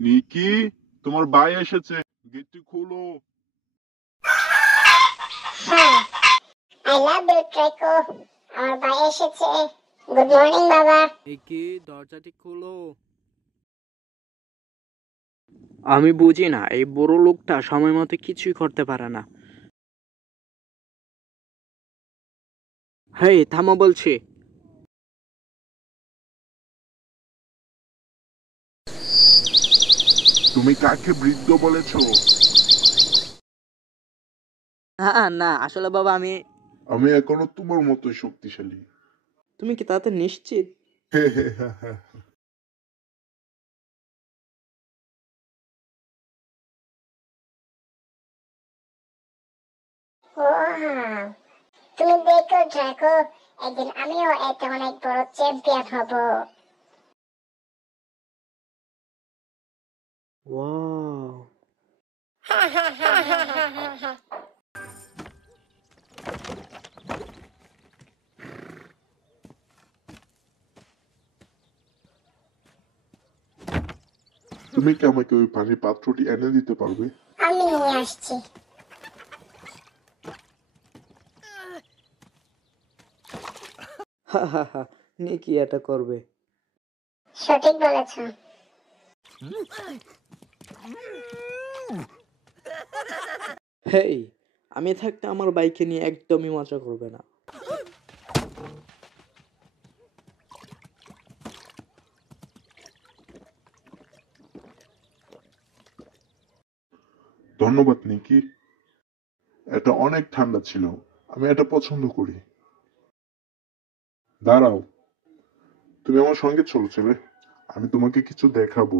নিকি, তোমার ভাই এসেছে, গেটটি খোলো। হ্যাঁ, আই লাভ ইউ ট্রাইকো। আমার ভাই এসেছে। গুড মর্নিং বাবা। নিকি, দরজাটি খোলো। আমি বুঝি না, এই বুড়ো লোকটা সময় মতো কিছুই করতে পারে না। হেই, থামো বলছি। তুমি কাকে বৃদ্ধ বলেছো? না না, আসলে বাবা আমি এখনো তোমার মতোই শক্তিশালী। তুমি কি তাতে নিশ্চিত? হে হে হা হা। ওয়াও, তুমি দেখো ড্রাকো, একদিন আমিও একটা অনেক বড় চ্যাম্পিয়ন হব। ওয়াও। তুমি কি আমাকে ওই পানির পাত্রটি এনে দিতে পারবে? আমি নিয়ে আসছি। হা হা হা, নিকি এটা করবে। সঠিক বলেছ। হেই, আমি থাকতে আমার বাইকে নিয়ে একদমই মজা করবে না। ধন্যবাদ নিকি, এটা অনেক ঠান্ডা ছিল। আমি এটা পছন্দ করি। দাঁড়াও, তুমি আমার সঙ্গে চলো ছেলে, আমি তোমাকে কিছু দেখাবো।